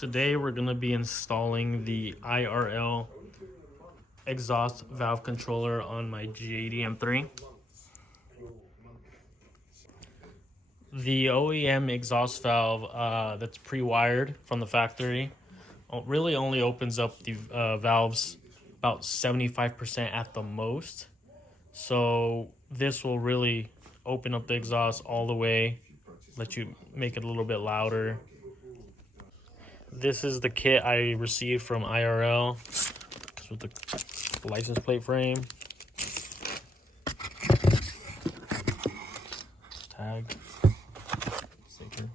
Today we're going to be installing the IRL exhaust valve controller on my G80 M3. The OEM exhaust valve that's pre-wired from the factory really only opens up the valves about 75% at the most. So this will really open up the exhaust all the way, let you make it a little bit louder. This is the kit I received from IRL with the license plate frame, tag, sticker.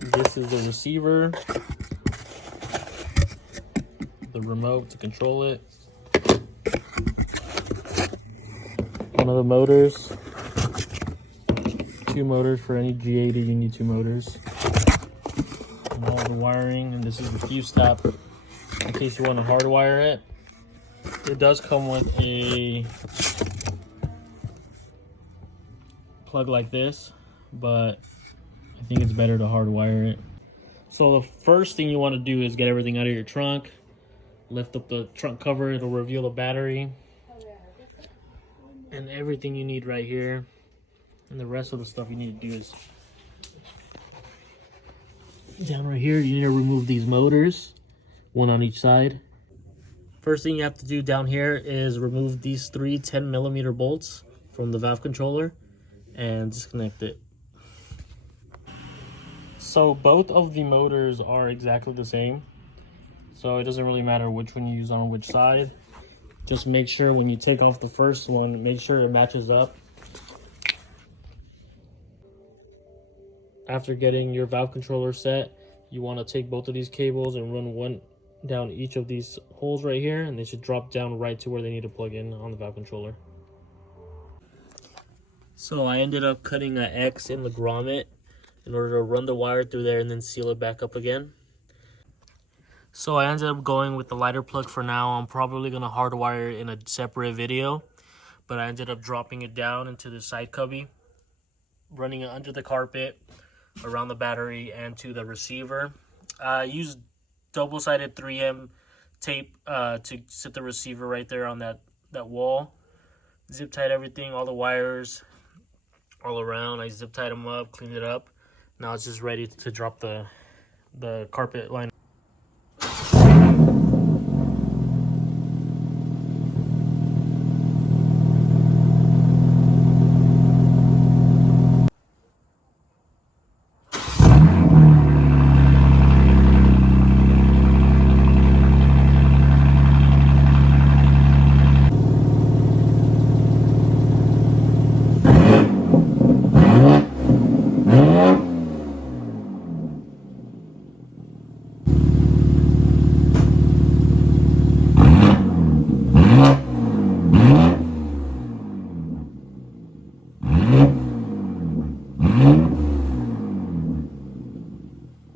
This is the receiver, the remote to control it, one of the motors, 2 motors. For any G80 you need 2 motors, and all the wiring. And this is the fuse stop in case you want to hardwire it. It does come with a plug like this, but I think it's better to hardwire it. So the first thing you want to do is get everything out of your trunk. Lift up the trunk cover, it'll reveal the battery and everything you need right here. And the rest of the stuff you need to do is down right here. You need to remove these motors, one on each side. First thing you have to do down here is remove these 3 10mm bolts from the valve controller and disconnect it. So both of the motors are exactly the same, so it doesn't really matter which one you use on which side. Just make sure when you take off the first one, make sure it matches up. After getting your valve controller set, you want to take both of these cables and run one down each of these holes right here, and they should drop down right to where they need to plug in on the valve controller. So I ended up cutting an X in the grommet in order to run the wire through there and then seal it back up again. So I ended up going with the lighter plug for now. I'm probably going to hardwire it in a separate video, but I ended up dropping it down into the side cubby, running it under the carpet, around the battery, and to the receiver. I used double-sided 3M tape to set the receiver right there on that wall. Zip tied everything, all the wires all around. I zip tied them up, cleaned it up. Now it's just ready to drop the carpet line.